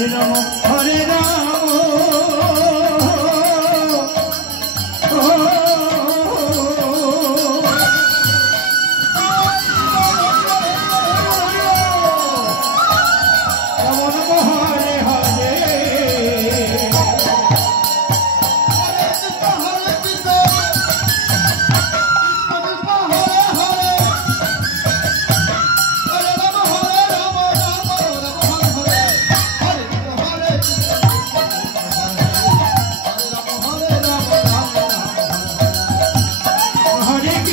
Hare Ram Hare Ram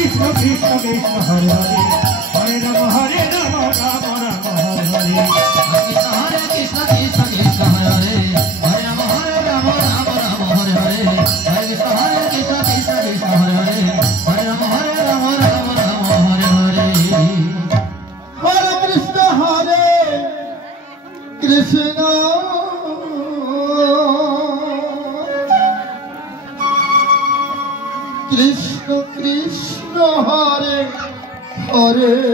Krishna Krishna Hare Hare Hare Ram Ram Ram Hare Hare Hare Krishna Krishna Krishna Hare Hare Hare Ram Ram Ram Hare Hare Hare Krishna Krishna Krishna Hare Hare Hare Ram Ram Ram Hare Hare Hare Krishna Krishna Krishna Hare Hare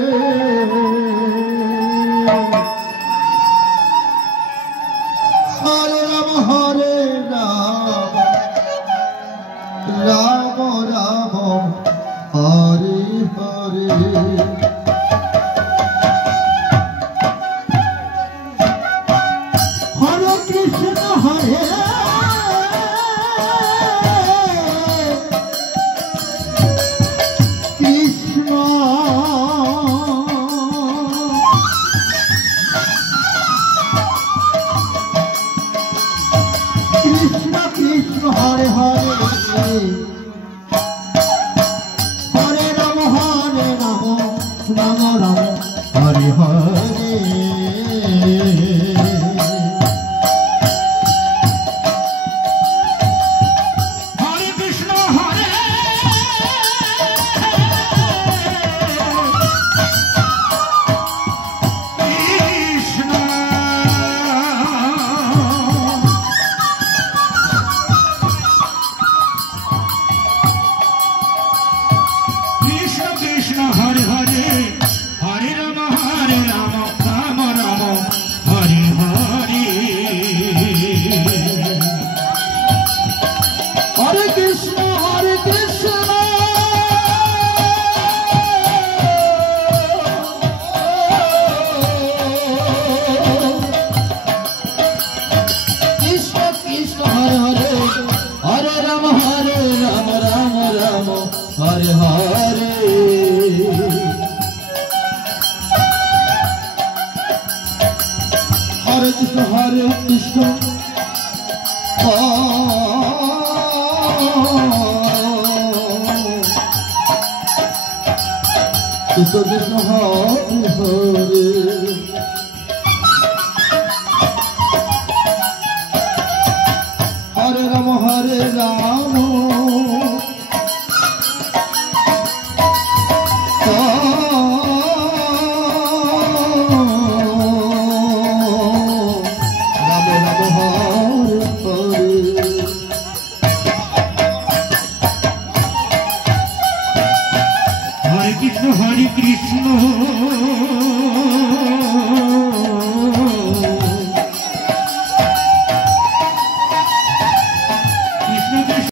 Hare Ram Ram Ram Hare Hare Hare Krishna Hare Krishna Krishna Hare Hare Hare Ram Ram Ram Hare Hare Hare Krishna Hare Krishna Hare Hare Hare Ram Ram Ram Hare Hare Hare Krishna Krishna Krishna Hare Hare Hare Ram Ram Ram Hare Hare Hare Krishna Krishna Krishna Hare Hare Hare Ram Hare Krishna